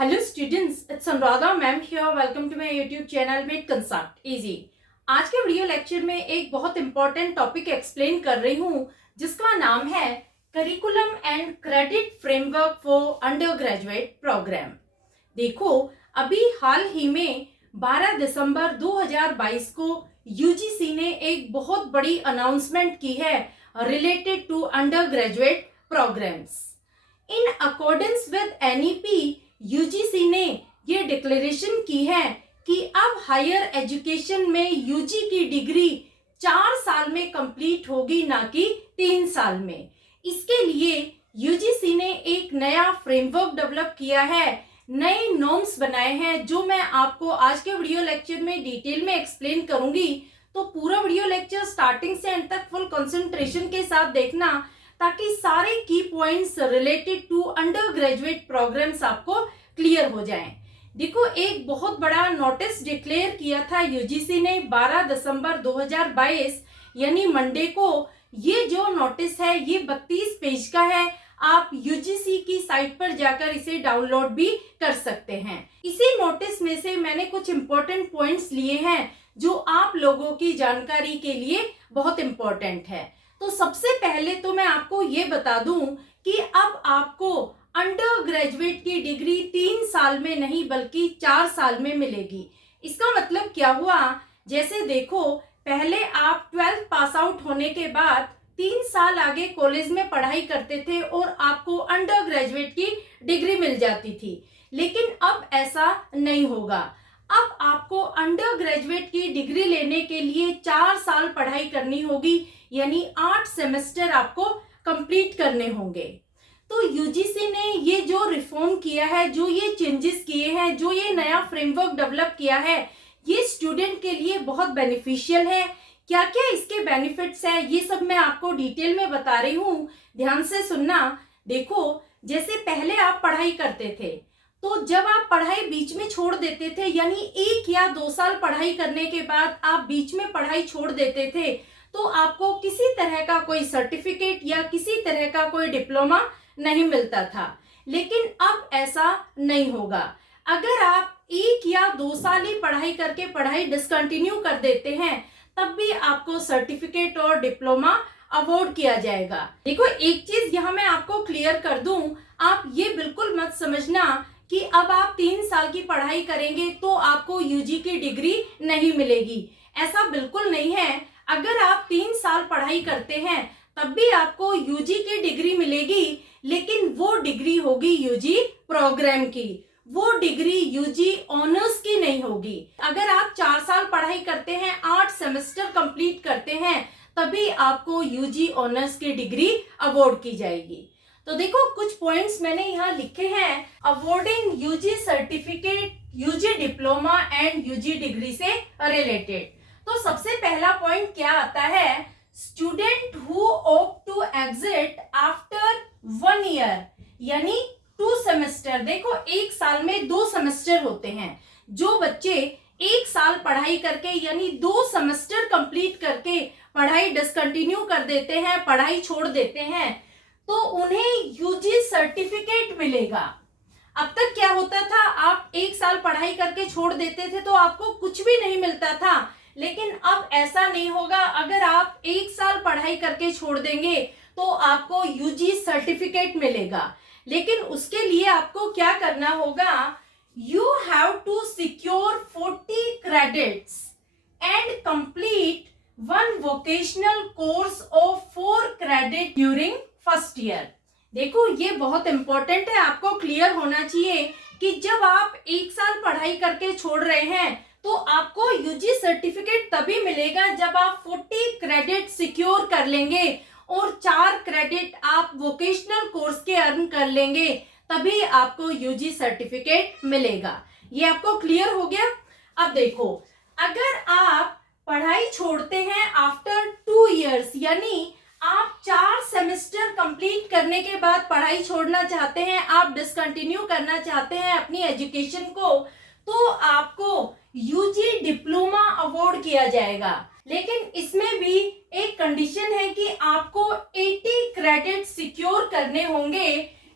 Hello students, it's Anuradha ma'am here. Welcome to my YouTube channel made concept easy. आज के video lecture में एक बहुत इंपॉर्टेंट टॉपिक एक्सप्लेन कर रही हूँ जिसका नाम है curriculum and credit framework for undergraduate program. देखो, अभी हाल ही में 12 दिसंबर 2022 को यूजीसी ने एक बहुत बड़ी अनाउंसमेंट की है related to undergraduate programs. In accordance with NEP UGC ने ये डिक्लेरेशन की है कि अब हायर एजुकेशन में यूजी की डिग्री 4 साल में कंप्लीट होगी, ना कि 3 साल में। इसके लिए यूजीसी ने एक नया फ्रेमवर्क डेवलप किया है, नए नॉर्म्स बनाए हैं, जो मैं आपको आज के वीडियो लेक्चर में डिटेल में एक्सप्लेन करूंगी। तो पूरा वीडियो लेक्चर स्टार्टिंग से एंड तक फुल कंसंट्रेशन के साथ देखना, ताकि सारे key points related to undergraduate programs आपको क्लियर हो जाएं। देखो, एक बहुत बड़ा नोटिस डिक्लेयर किया था यूजीसी ने 12 दिसंबर 2022 यानी मंडे को। ये जो नोटिस है ये 32 पेज का है। आप यूजीसी की साइट पर जाकर इसे डाउनलोड भी कर सकते हैं। इसी नोटिस में से मैंने कुछ इंपॉर्टेंट पॉइंट्स लिए हैं जो आप लोगों की जानकारी के लिए बहुत इंपॉर्टेंट है। तो सबसे पहले तो मैं आपको ये बता दूं कि अब आपको अंडर ग्रेजुएट की डिग्री 3 साल में नहीं बल्कि 4 साल में मिलेगी। इसका मतलब क्या हुआ? जैसे देखो, पहले आप 12th पास आउट होने के बाद 3 साल आगे कॉलेज में पढ़ाई करते थे और आपको अंडर ग्रेजुएट की डिग्री मिल जाती थी, लेकिन अब ऐसा नहीं होगा। अब आपको अंडर ग्रेजुएट की डिग्री लेने के लिए 4 साल पढ़ाई करनी होगी, यानी 8 सेमेस्टर आपको कंप्लीट करने होंगे। तो यूजीसी ने ये जो रिफॉर्म किया है, जो ये चेंजेस किए हैं, जो ये नया फ्रेमवर्क डेवलप किया है, ये स्टूडेंट के लिए बहुत बेनिफिशियल है। क्या क्या इसके बेनिफिट्स है ये सब मैं आपको डिटेल में बता रही हूँ, ध्यान से सुनना। देखो, जैसे पहले आप पढ़ाई करते थे, तो जब आप पढ़ाई बीच में छोड़ देते थे, यानी 1 या 2 साल पढ़ाई करने के बाद आप बीच में पढ़ाई छोड़ देते थे, तो आपको किसी तरह का कोई सर्टिफिकेट या किसी तरह का कोई डिप्लोमा नहीं मिलता था। लेकिन अब ऐसा नहीं होगा। अगर आप 1 या 2 साल ही पढ़ाई करके पढ़ाई डिसकंटिन्यू कर देते हैं, तब भी आपको सर्टिफिकेट और डिप्लोमा अवॉर्ड किया जाएगा। देखो, एक चीज यहाँ मैं आपको क्लियर कर दूं, आप ये बिल्कुल मत समझना कि अब आप 3 साल की पढ़ाई करेंगे तो आपको यूजी की डिग्री नहीं मिलेगी। ऐसा बिल्कुल नहीं है। अगर आप 3 साल पढ़ाई करते हैं तब भी आपको यूजी की डिग्री मिलेगी, लेकिन वो डिग्री होगी यूजी प्रोग्राम की, वो डिग्री यूजी ऑनर्स की नहीं होगी। अगर आप 4 साल पढ़ाई करते हैं, 8 सेमेस्टर कंप्लीट करते हैं, तभी आपको यूजी ऑनर्स की डिग्री अवॉर्ड की जाएगी। तो देखो, कुछ पॉइंट्स मैंने यहाँ लिखे हैं awarding UG certificate, UG diploma and UG degree से रिलेटेड। तो सबसे पहला पॉइंट क्या आता है? Student who opt to exit after 1 year, यानी 2 सेमेस्टर। देखो, 1 साल में 2 सेमेस्टर होते हैं। जो बच्चे 1 साल पढ़ाई करके यानी 2 सेमेस्टर कंप्लीट करके पढ़ाई डिसकंटिन्यू कर देते हैं, पढ़ाई छोड़ देते हैं, तो उन्हें यूजी सर्टिफिकेट मिलेगा। अब तक क्या होता था, आप 1 साल पढ़ाई करके छोड़ देते थे तो आपको कुछ भी नहीं मिलता था, लेकिन अब ऐसा नहीं होगा। अगर आप 1 साल पढ़ाई करके छोड़ देंगे तो आपको यूजी सर्टिफिकेट मिलेगा। लेकिन उसके लिए आपको क्या करना होगा? You have to secure 40 credits and complete 1 vocational course of 4 credit during first year. देखो, ये बहुत इंपॉर्टेंट है, आपको क्लियर होना चाहिए कि जब आप 1 साल पढ़ाई करके छोड़ रहे हैं तो आपको यूजी सर्टिफिकेट तभी मिलेगा जब आप 40 क्रेडिट सिक्योर कर लेंगे और 4 क्रेडिट आप वोकेशनल कोर्स के अर्न कर लेंगे, तभी आपको यूजी सर्टिफिकेट मिलेगा। ये आपको क्लियर हो गया? अब देखो, अगर आप पढ़ाई छोड़ते हैं आफ्टर 2 इयर्स, यानी आप 4 सेमेस्टर कंप्लीट करने के बाद पढ़ाई छोड़ना चाहते हैं, आप डिसकंटिन्यू करना चाहते हैं अपनी एजुकेशन को, तो आपको यूजी डिप्लोमा अवॉर्ड किया जाएगा। लेकिन इसमें भी एक कंडीशन है कि आपको 80 क्रेडिट सिक्योर करने होंगे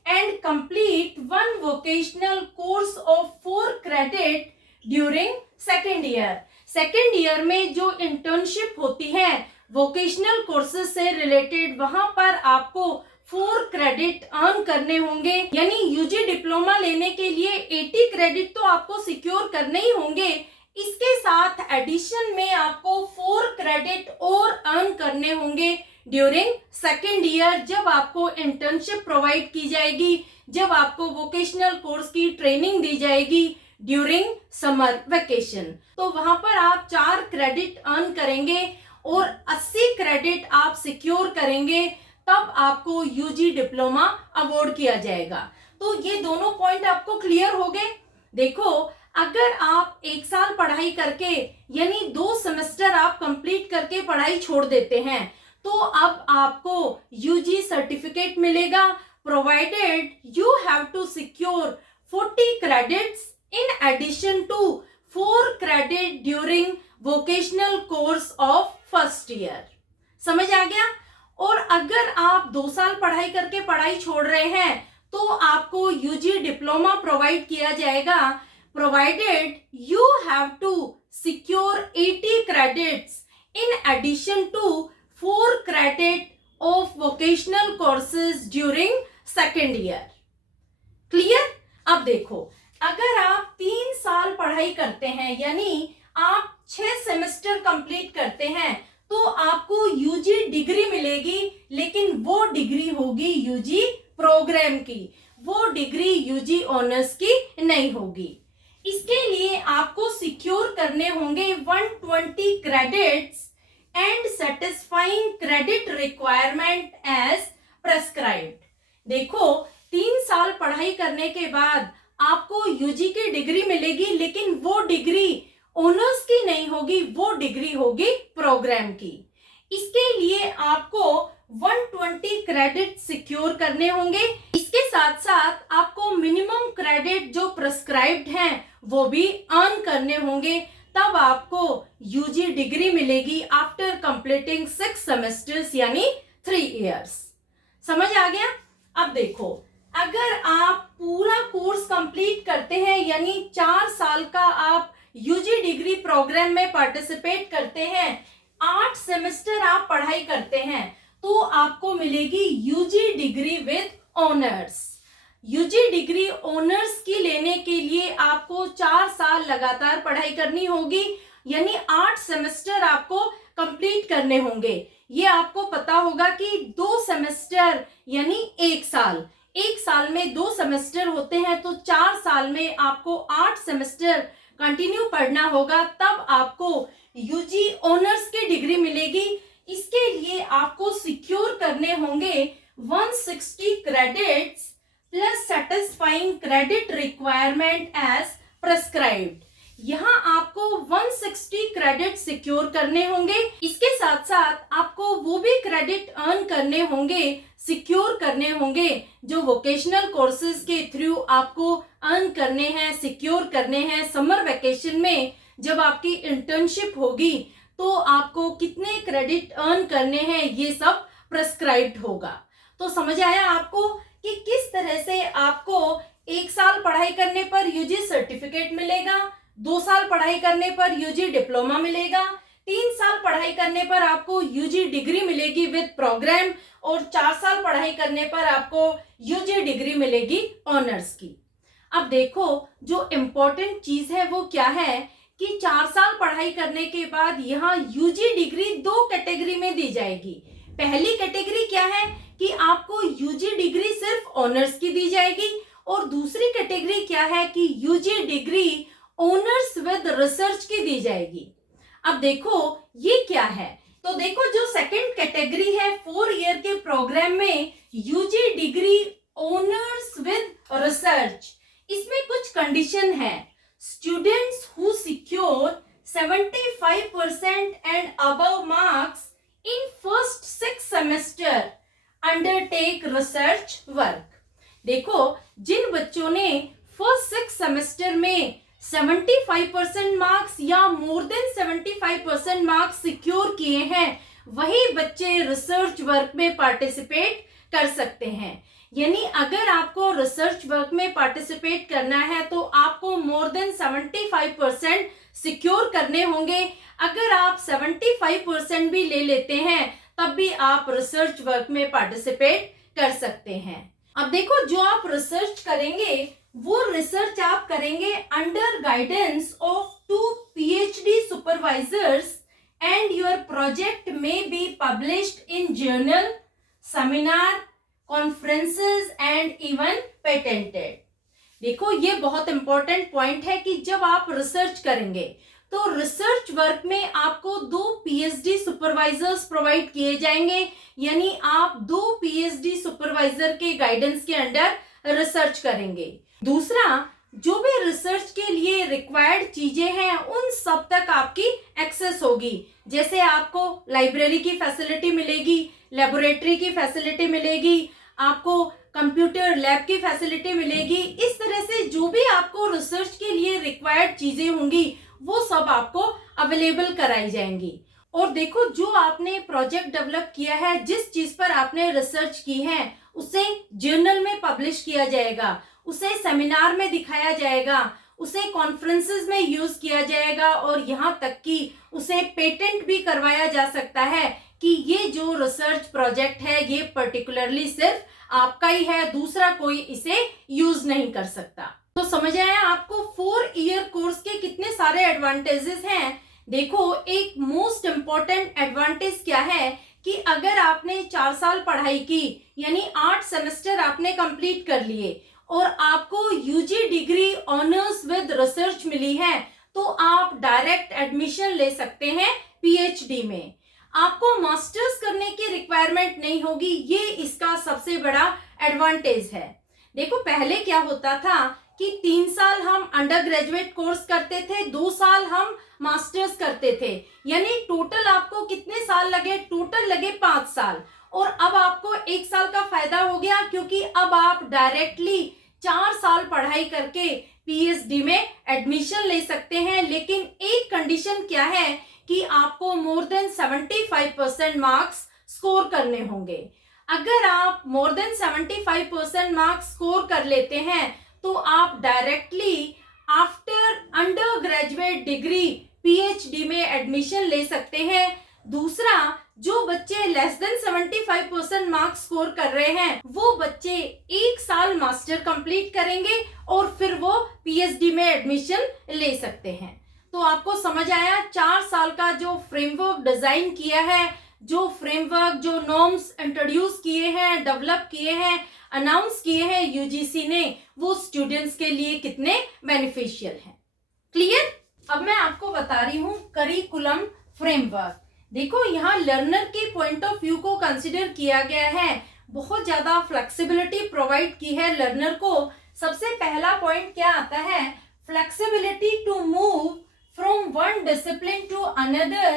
and complete one vocational course of 4 credit during second year. Second year में जो इंटर्नशिप होती है वोकेशनल कोर्सेज से रिलेटेड, वहां पर आपको 4 क्रेडिट अर्न करने होंगे। यानी यूजी डिप्लोमा लेने के लिए 80 क्रेडिट तो आपको सिक्योर करने ही होंगे, इसके साथ एडिशन में आपको 4 क्रेडिट और अर्न करने होंगे ड्यूरिंग सेकेंड ईयर, जब आपको इंटर्नशिप प्रोवाइड की जाएगी, जब आपको वोकेशनल कोर्स की ट्रेनिंग दी जाएगी ड्यूरिंग समर वेकेशन। तो वहां पर आप 4 क्रेडिट अर्न करेंगे और 80 क्रेडिट आप सिक्योर करेंगे, तब आपको यूजी डिप्लोमा अवार्ड किया जाएगा। तो ये दोनों पॉइंट आपको क्लियर हो गए। देखो, अगर आप 1 साल पढ़ाई करके यानी 2 सेमेस्टर आप कंप्लीट करके पढ़ाई छोड़ देते हैं, तो अब आपको यूजी सर्टिफिकेट मिलेगा, provided you have to secure 40 credits in addition to 4 credit during vocational course of first year। समझ आ गया? और अगर आप 2 साल पढ़ाई करके पढ़ाई छोड़ रहे हैं तो आपको यूजी डिप्लोमा प्रोवाइड किया जाएगा, provided you have to secure 80 credits in addition to 4 credit of vocational courses during second year। Clear? अब देखो, अगर आप 3 साल पढ़ाई करते हैं यानी आप 6 सेमेस्टर कंप्लीट करते हैं, तो आपको यूजी डिग्री मिलेगी, लेकिन वो डिग्री होगी यूजी प्रोग्राम की, वो डिग्री यूजी ऑनर्स की नहीं होगी। इसके लिए आपको सिक्योर करने होंगे 120 credits and satisfying credit requirement as prescribed. देखो, 3 साल पढ़ाई करने के बाद आपको यूजी की डिग्री मिलेगी, लेकिन वो डिग्री ऑनर्स की नहीं होगी, वो डिग्री होगी प्रोग्राम की। इसके लिए आपको 120 क्रेडिट सिक्योर करने होंगे। इसके साथ साथ आपको मिनिमम क्रेडिट जो प्रेस्क्राइब्ड हैं वो भी अर्न करने होंगे, तब आपको यूजी डिग्री मिलेगी आफ्टर कंप्लीटिंग 6 सेमेस्टर्स यानी 3 इयर्स। समझ आ गया? अब देखो, अगर आप पूरा कोर्स कंप्लीट करते हैं यानी 4 साल का आप यूजी डिग्री प्रोग्राम में पार्टिसिपेट करते हैं, 8 सेमेस्टर आप पढ़ाई करते हैं, तो आपको मिलेगी UG degree with honours. UG degree honours की लेने के लिए आपको 4 साल लगातार पढ़ाई करनी होगी, यानी 8 सेमेस्टर आपको कंप्लीट करने होंगे। ये आपको पता होगा कि 2 सेमेस्टर यानी 1 साल, 1 साल में 2 सेमेस्टर होते हैं, तो 4 साल में आपको 8 सेमेस्टर कंटिन्यू पढ़ना होगा, तब आपको यूजी ऑनर्स की डिग्री मिलेगी। इसके लिए आपको सिक्योर करने होंगे 160 credits plus satisfying credit requirement as prescribed. यहाँ आपको 160 क्रेडिट सिक्योर करने होंगे। इसके साथ साथ आपको वो भी क्रेडिट अर्न करने होंगे, सिक्योर करने होंगे, जो वोकेशनल कोर्सेज के थ्रू आपको अर्न करने हैं, सिक्योर करने हैं। समर वेकेशन में जब आपकी इंटर्नशिप होगी तो आपको कितने क्रेडिट अर्न करने हैं, ये सब प्रेस्क्राइब्ड होगा। तो समझ आया आपको कि किस तरह से आपको 1 साल पढ़ाई करने पर यूजी सर्टिफिकेट मिलेगा, 2 साल पढ़ाई करने पर यूजी डिप्लोमा मिलेगा, 3 साल पढ़ाई करने पर आपको यूजी डिग्री मिलेगी विद प्रोग्राम, और 4 साल पढ़ाई करने पर आपको यूजी डिग्री मिलेगी ऑनर्स की। अब देखो, जो इम्पोर्टेंट चीज है वो क्या है कि 4 साल पढ़ाई करने के बाद यहाँ यूजी डिग्री 2 कैटेगरी में दी जाएगी। पहली कैटेगरी क्या है कि आपको यूजी डिग्री सिर्फ ऑनर्स की दी जाएगी, और दूसरी कैटेगरी क्या है कि UG degree honours with research की दी जाएगी। अब देखो ये क्या है, तो देखो जो सेकंड कैटेगरी है 4 ईयर के प्रोग्राम में UG degree honours with research, इसमें कुछ कंडीशन है। Students who secure 75% and above marks in first 6 semester undertake research work. देखो, जिन बच्चों ने फर्स्ट 6 सेमेस्टर में 75% मार्क्स या मोर देन 75% मार्क्स सिक्योर किए हैं, वही बच्चे रिसर्च वर्क में पार्टिसिपेट कर सकते हैं। यानी अगर आपको रिसर्च वर्क में पार्टिसिपेट करना है तो आपको मोर देन 75% सिक्योर करने होंगे। अगर आप 75% भी ले लेते हैं तब भी आप रिसर्च वर्क में पार्टिसिपेट कर सकते हैं। अब देखो, जो आप रिसर्च करेंगे वो रिसर्च आप करेंगे under guidance of 2 PhD supervisors and your project may be published in journal, seminar, conferences and even patented. देखो, ये बहुत इंपॉर्टेंट पॉइंट है कि जब आप रिसर्च करेंगे तो रिसर्च वर्क में आपको 2 PhD सुपरवाइजर्स प्रोवाइड किए जाएंगे, यानी आप 2 PhD सुपरवाइजर के गाइडेंस के अंडर रिसर्च करेंगे। दूसरा, जो भी रिसर्च के लिए रिक्वायर्ड चीजें हैं उन सब तक आपकी एक्सेस होगी। जैसे आपको लाइब्रेरी की फैसिलिटी मिलेगी, लेबोरेटरी की फैसिलिटी मिलेगी, आपको कंप्यूटर लैब की फैसिलिटी मिलेगी। इस तरह से जो भी आपको रिसर्च के लिए रिक्वायर्ड चीजें होंगी वो सब आपको अवेलेबल कराई जाएंगी। और देखो, जो आपने प्रोजेक्ट डेवलप किया है, जिस चीज पर आपने रिसर्च की है, उसे जर्नल में पब्लिश किया जाएगा, उसे सेमिनार में दिखाया जाएगा, उसे कॉन्फ्रेंसेस में यूज किया जाएगा और यहाँ तक कि उसे पेटेंट भी करवाया जा सकता है कि ये जो रिसर्च प्रोजेक्ट है ये पर्टिकुलरली सिर्फ आपका ही है, दूसरा कोई इसे यूज नहीं कर सकता। तो समझ आया आपको 4 ईयर कोर्स के कितने सारे एडवांटेजेस हैं। देखो, एक मोस्ट इंपॉर्टेंट एडवांटेज क्या है कि अगर आपने 4 साल पढ़ाई की, यानी 8 सेमेस्टर आपने कंप्लीट कर लिए और आपको UG degree honours with research मिली है, तो आप डायरेक्ट एडमिशन ले सकते हैं पीएचडी में। आपको मास्टर्स करने की रिक्वायरमेंट नहीं होगी, ये इसका सबसे बड़ा एडवांटेज है। देखो, पहले क्या होता था कि 3 साल हम अंडर ग्रेजुएट कोर्स करते थे, 2 साल हम मास्टर्स करते थे, यानी टोटल आपको कितने साल लगे? टोटल लगे 5 साल। और अब आपको 1 साल का फायदा हो गया, क्योंकि अब आप डायरेक्टली 4 साल पढ़ाई करके पीएचडी में एडमिशन ले सकते हैं। लेकिन एक कंडीशन क्या है कि आपको मोर देन 75% मार्क्स स्कोर करने होंगे। अगर आप मोर देन 75% मार्क्स स्कोर कर लेते हैं तो आप directly after under graduate degree PhD में एडमिशन ले सकते हैं। दूसरा, जो बच्चे लेस देन 75% मार्क्स स्कोर कर रहे हैं वो बच्चे 1 साल मास्टर कंप्लीट करेंगे और फिर वो पीएचडी में एडमिशन ले सकते हैं। तो आपको समझ आया, 4 साल का जो फ्रेमवर्क डिजाइन किया है, जो फ्रेमवर्क, जो नॉर्म्स इंट्रोड्यूस किए हैं, डेवलप किए हैं, अनाउंस किए हैं यूजीसी ने, वो स्टूडेंट्स के लिए कितने बेनिफिशियल हैं। क्लियर? अब मैं आपको बता रही हूँ करिकुलम फ्रेमवर्क। देखो, यहाँ लर्नर के पॉइंट ऑफ व्यू को कंसिडर किया गया है, बहुत ज्यादा फ्लेक्सिबिलिटी प्रोवाइड की है लर्नर को। सबसे पहला पॉइंट क्या आता है? Flexibility to move from one discipline to another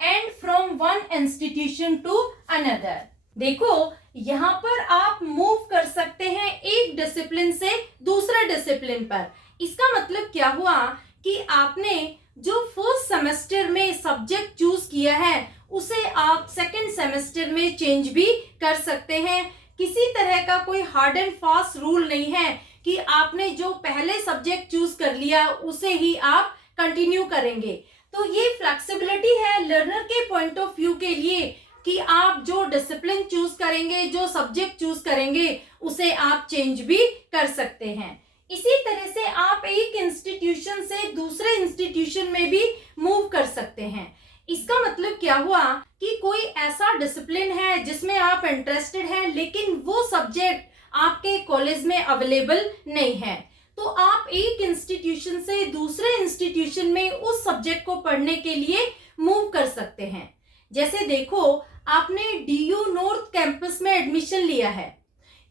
and from one institution to another। देखो, यहाँ पर आप मूव कर सकते हैं एक डिसिप्लिन से दूसरे डिसिप्लिन पर। इसका मतलब क्या हुआ कि आपने जो फर्स्ट सेमेस्टर में सब्जेक्ट चूज किया है उसे आप सेकंड सेमेस्टर में चेंज भी कर सकते हैं। किसी तरह का कोई हार्ड एंड फास्ट रूल नहीं है कि आपने जो पहले सब्जेक्ट चूज कर लिया उसे ही आप कंटिन्यू करेंगे। तो ये फ्लेक्सिबिलिटी है लर्नर के पॉइंट ऑफ व्यू के लिए कि आप जो डिसिप्लिन चूज करेंगे, जो सब्जेक्ट चूज करेंगे, उसे आप चेंज भी कर सकते हैं। इसी तरह से आप एक इंस्टीट्यूशन से दूसरे इंस्टीट्यूशन में भी मूव कर सकते हैं। इसका मतलब क्या हुआ कि कोई ऐसा डिसिप्लिन है जिसमें आप इंटरेस्टेड हैं लेकिन वो सब्जेक्ट आपके कॉलेज में अवेलेबल नहीं है, तो आप एक इंस्टीट्यूशन से दूसरे इंस्टीट्यूशन में उस सब्जेक्ट को पढ़ने के लिए मूव कर सकते हैं। जैसे देखो, आपने डीयू नॉर्थ कैंपस में एडमिशन लिया है।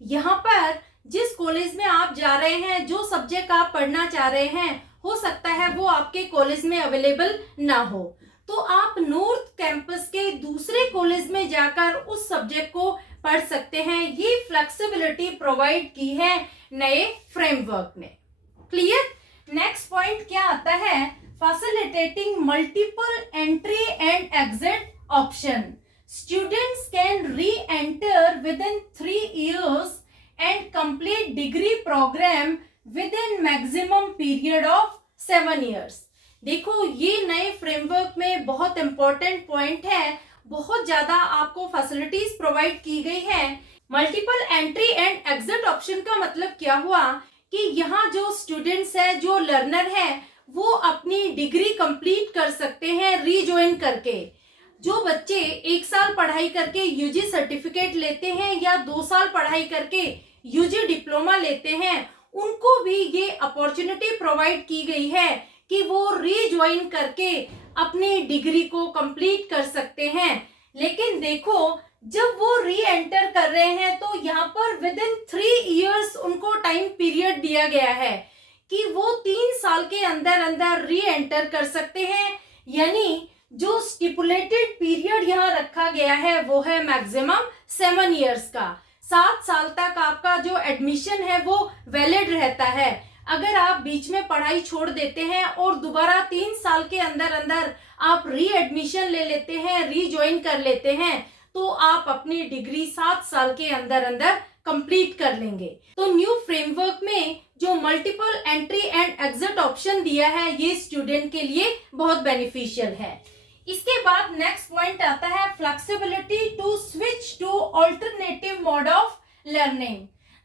यहाँ पर जिस कॉलेज में आप जा रहे हैं, जो सब्जेक्ट आप पढ़ना चाह रहे हैं, हो सकता है वो आपके कॉलेज में अवेलेबल ना हो, तो आप नॉर्थ कैंपस के दूसरे कॉलेज में जाकर उस सब्जेक्ट को पढ़ सकते हैं। ये फ्लेक्सिबिलिटी प्रोवाइड की है नए फ्रेमवर्क ने। क्लियर? नेक्स्ट पॉइंट क्या आता है? Facilitating multiple entry and exit option. Students can री enter with in 3 years and complete degree program within maximum period of 7 years. देखो ये नए फ्रेमवर्क में बहुत इंपॉर्टेंट पॉइंट है, बहुत ज्यादा आपको फैसिलिटीज प्रोवाइड की गई है। Multiple entry and exit option का मतलब क्या हुआ कि यहाँ जो स्टूडेंट्स है, जो लर्नर है, वो अपनी डिग्री कंप्लीट कर सकते हैं रीज्वाइन करके। जो बच्चे 1 साल पढ़ाई करके यूजी सर्टिफिकेट लेते हैं या 2 साल पढ़ाई करके यूजी डिप्लोमा लेते हैं, उनको भी ये अपॉर्चुनिटी प्रोवाइड की गई है कि वो रीज्वाइन करके अपनी डिग्री को कंप्लीट कर सकते हैं। लेकिन देखो, जब वो री एंटर कर रहे हैं तो यहाँ पर विद इन 3 इयर्स उनको टाइम पीरियड दिया गया है कि वो 3 साल के अंदर अंदर री एंटर कर सकते हैं। यानी जो स्टिपुलेटेड पीरियड यहाँ रखा गया है वो है मैक्सिमम 7 इयर्स का। 7 साल तक आपका जो एडमिशन है वो वैलिड रहता है। अगर आप बीच में पढ़ाई छोड़ देते हैं और दोबारा 3 साल के अंदर अंदर आप री एडमिशन ले लेते हैं, रीज्वाइन कर लेते हैं, तो आप अपनी डिग्री 7 साल के अंदर अंदर कंप्लीट कर लेंगे। तो न्यू फ्रेमवर्क में जो multiple entry and exit option दिया है, ये स्टूडेंट के लिए बहुत बेनिफिशियल है। इसके बाद नेक्स्ट पॉइंट आता है flexibility to switch to alternative mode of learning,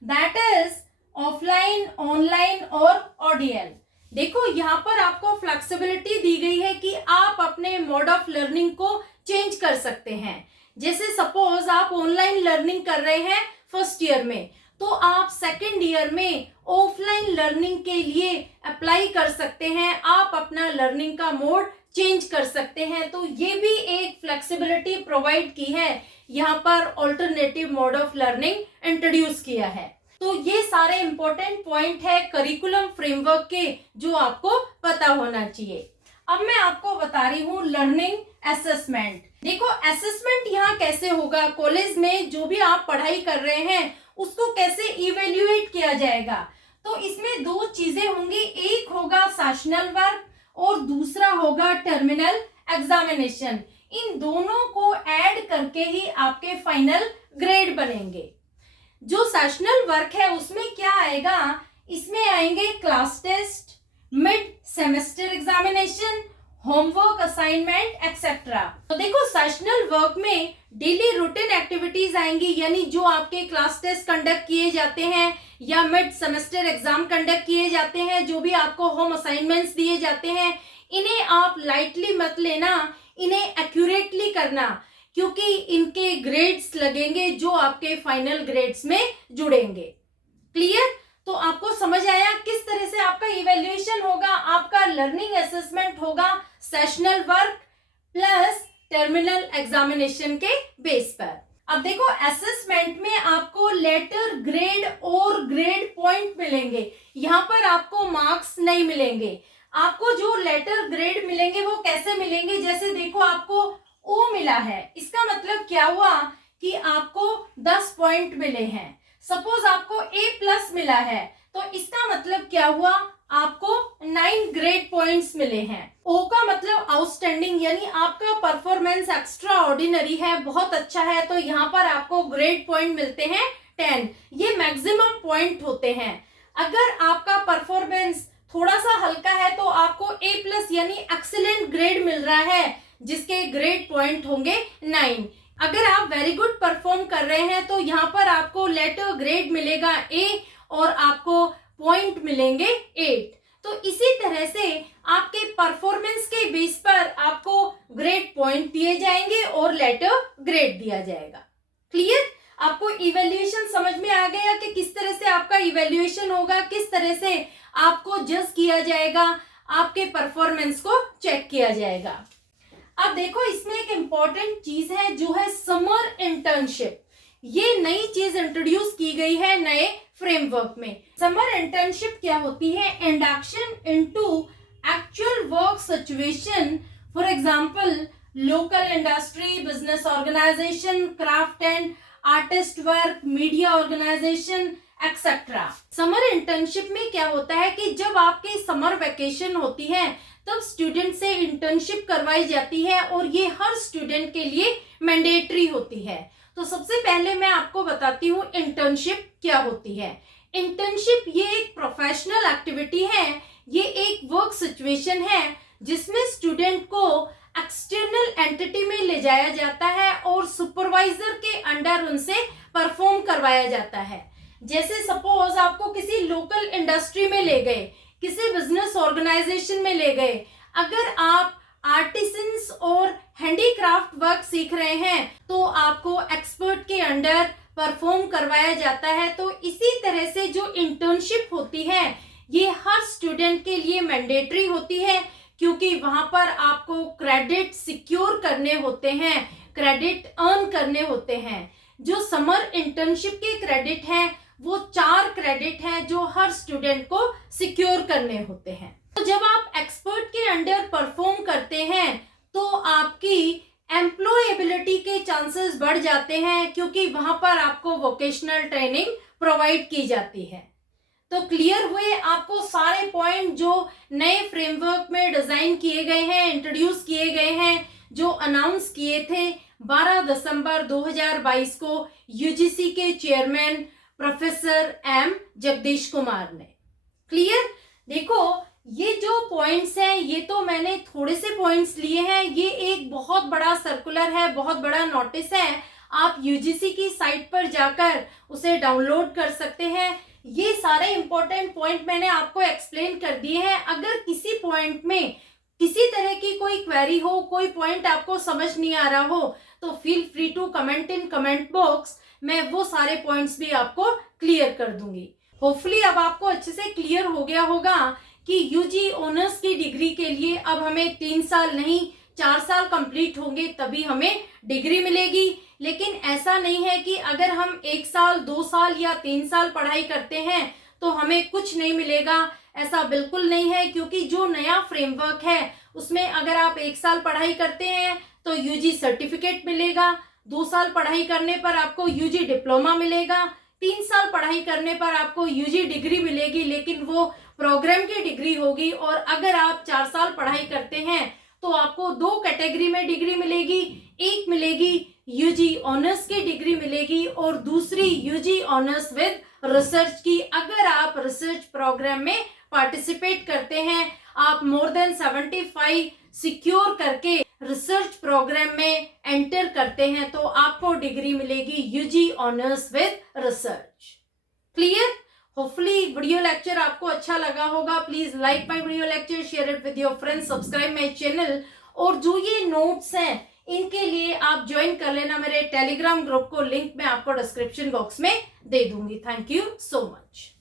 that is offline, online और ऑडियल। देखो यहाँ पर आपको फ्लेक्सिबिलिटी दी गई है कि आप अपने मोड ऑफ लर्निंग को चेंज कर सकते हैं। जैसे सपोज आप ऑनलाइन लर्निंग कर रहे हैं फर्स्ट ईयर में, तो आप सेकेंड ईयर में ऑफलाइन लर्निंग के लिए अप्लाई कर सकते हैं। आप अपना लर्निंग का मोड चेंज कर सकते हैं। तो ये भी एक फ्लेक्सिबिलिटी प्रोवाइड की है, यहाँ पर alternative mode of learning introduce किया है। तो ये सारे इंपॉर्टेंट पॉइंट है करिकुलम फ्रेमवर्क के, जो आपको पता होना चाहिए। अब मैं आपको बता रही हूँ लर्निंग असेसमेंट। देखो असेसमेंट यहाँ कैसे होगा, कॉलेज में जो भी आप पढ़ाई कर रहे हैं उसको कैसे इवेल्युएट किया जाएगा। तो इसमें 2 चीजें होंगी, एक होगा सेशनल वर्क और दूसरा होगा टर्मिनल एग्जामिनेशन। इन दोनों को ऐड करके ही आपके फाइनल ग्रेड बनेंगे। जो सेशनल वर्क है उसमें क्या आएगा, इसमें आएंगे class test, mid semester examination, homework assignment etcetera. तो देखो सेशनल वर्क में डेली रूटीन एक्टिविटीज आएंगी, यानी जो आपके क्लास टेस्ट कंडक्ट किए जाते हैं या मिड सेमेस्टर एग्जाम कंडक्ट किए जाते हैं, जो भी आपको होम असाइनमेंट्स दिए जाते हैं, इन्हें आप लाइटली मत लेना, इन्हें एक्यूरेटली करना, क्योंकि इनके ग्रेड्स लगेंगे जो आपके फाइनल ग्रेड्स में जुड़ेंगे। क्लियर? तो आपको समझ आया किस तरह से आपका इवैल्यूएशन होगा। आपका लर्निंग असेसमेंट होगा sessional work plus terminal examination के बेस पर। अब देखो असेसमेंट में आपको लेटर ग्रेड और ग्रेड पॉइंट मिलेंगे, यहाँ पर आपको मार्क्स नहीं मिलेंगे। आपको जो लेटर ग्रेड मिलेंगे वो कैसे मिलेंगे, जैसे देखो आपको ओ मिला है, इसका मतलब क्या हुआ कि आपको 10 पॉइंट मिले हैं। सपोज आपको A+ मिला है, तो इसका मतलब क्या हुआ, आपको 9 ग्रेड पॉइंट्स मिले हैं। O का मतलब आउटस्टैंडिंग, यानी आपका परफॉर्मेंस एक्स्ट्रा ऑर्डिनरी है, बहुत अच्छा है, तो यहाँ पर आपको ग्रेड पॉइंट मिलते हैं 10। ये मैक्सिमम पॉइंट होते हैं। अगर आपका परफॉर्मेंस थोड़ा सा हल्का है तो आपको A+ यानी एक्सीलेंट ग्रेड मिल रहा है, जिसके ग्रेड पॉइंट होंगे 9। अगर आप वेरी गुड परफॉर्म कर रहे हैं तो यहाँ पर आपको लेटर ग्रेड मिलेगा A और आपको पॉइंट मिलेंगे 8। तो इसी तरह से आपके परफॉर्मेंस के बेस पर आपको ग्रेड पॉइंट दिए जाएंगे और लेटर ग्रेड दिया जाएगा। क्लियर? आपको इवैल्यूएशन समझ में आ गया कि किस तरह से आपका इवैल्यूएशन होगा, किस तरह से आपको जज किया जाएगा, आपके परफॉर्मेंस को चेक किया जाएगा। अब देखो इसमें एक इम्पॉर्टेंट चीज है जो है समर इंटर्नशिप। ये नई चीज इंट्रोड्यूस की गई है नए फ्रेमवर्क में। समर इंटर्नशिप क्या होती है, induction into actual work situation, for example local industry, business organisation, craft and artist work, media organisation etcetera. Summer internship में क्या होता है कि जब आपकी समर वेकेशन होती है तब स्टूडेंट से इंटर्नशिप करवाई जाती है और ये हर स्टूडेंट के लिए मैंडेटरी होती है। तो सबसे पहले मैं आपको बताती हूँ इंटर्नशिप क्या होती है। इंटर्नशिप ये एक प्रोफेशनल एक्टिविटी है, ये एक वर्क सिचुएशन है जिसमें स्टूडेंट को एक्सटर्नल एंटिटी में ले जाया जाता है और सुपरवाइजर के अंडर उनसे परफॉर्म करवाया जाता है। जैसे सपोज आपको किसी लोकल इंडस्ट्री में ले गए, किसी बिजनेस ऑर्गेनाइजेशन में ले गए, अगर आप आर्टिसंस और हैंडीक्राफ्ट वर्क सीख रहे हैं तो आपको एक्सपर्ट के अंडर परफॉर्म करवाया जाता है। तो इसी तरह से जो इंटर्नशिप होती है ये हर स्टूडेंट के लिए मैंडेटरी होती है, क्योंकि वहां पर आपको क्रेडिट सिक्योर करने होते हैं, क्रेडिट अर्न करने होते हैं। जो समर इंटर्नशिप के क्रेडिट हैं वो 4 क्रेडिट हैं जो हर स्टूडेंट को सिक्योर करने होते हैं। तो जब आप एक्सपर्ट के अंडर परफॉर्म करते हैं तो आपकी एम्प्लॉयबिलिटी के चांसेस बढ़ जाते हैं, क्योंकि वहां पर आपको वोकेशनल ट्रेनिंग प्रोवाइड की जाती है। तो क्लियर हुए आपको सारे पॉइंट जो नए फ्रेमवर्क में डिजाइन किए गए हैं, इंट्रोड्यूस किए गए हैं, जो अनाउंस किए थे 12 दिसंबर 2022 को यूजीसी के chairman professor M Jagdish Kumar ने। क्लियर? देखो ये जो पॉइंट्स हैं ये तो मैंने थोड़े से पॉइंट्स लिए हैं, ये एक बहुत बड़ा सर्कुलर है, बहुत बड़ा नोटिस है। आप यूजीसी की साइट पर जाकर उसे डाउनलोड कर सकते हैं। ये सारे इंपॉर्टेंट पॉइंट मैंने आपको एक्सप्लेन कर दिए हैं। अगर किसी पॉइंट में किसी तरह की कोई क्वेरी हो, कोई पॉइंट आपको समझ नहीं आ रहा हो, तो feel free to comment in comment box, मैं वो सारे पॉइंट्स भी आपको क्लियर कर दूंगी। होपफुली अब आपको अच्छे से क्लियर हो गया होगा कि यूजी ऑनर्स की डिग्री के लिए अब हमें 3 साल नहीं 4 साल कंप्लीट होंगे तभी हमें डिग्री मिलेगी। लेकिन ऐसा नहीं है कि अगर हम 1 साल 2 साल या 3 साल पढ़ाई करते हैं तो हमें कुछ नहीं मिलेगा, ऐसा बिल्कुल नहीं है। क्योंकि जो नया फ्रेमवर्क है उसमें अगर आप 1 साल पढ़ाई करते हैं तो यूजी सर्टिफिकेट मिलेगा, 2 साल पढ़ाई करने पर आपको यूजी डिप्लोमा मिलेगा, 3 साल पढ़ाई करने पर आपको यूजी डिग्री मिलेगी, लेकिन वो प्रोग्राम की डिग्री होगी। और अगर आप 4 साल पढ़ाई करते हैं तो आपको 2 कैटेगरी में डिग्री मिलेगी, एक मिलेगी यूजी ऑनर्स की डिग्री मिलेगी और दूसरी यूजी ऑनर्स विद रिसर्च की। अगर आप रिसर्च प्रोग्राम में पार्टिसिपेट करते हैं, आप मोर देन 75 सिक्योर करके रिसर्च प्रोग्राम में एंटर करते हैं तो आपको डिग्री मिलेगी UG honours with research. Clear? Hopefully video lecture आपको अच्छा लगा होगा। Please like my video lecture, share it with your friends, subscribe my channel. और जो ये नोट्स हैं इनके लिए आप ज्वाइन कर लेना मेरे टेलीग्राम ग्रुप को, लिंक मैं आपको डिस्क्रिप्शन बॉक्स में दे दूंगी। Thank you so much.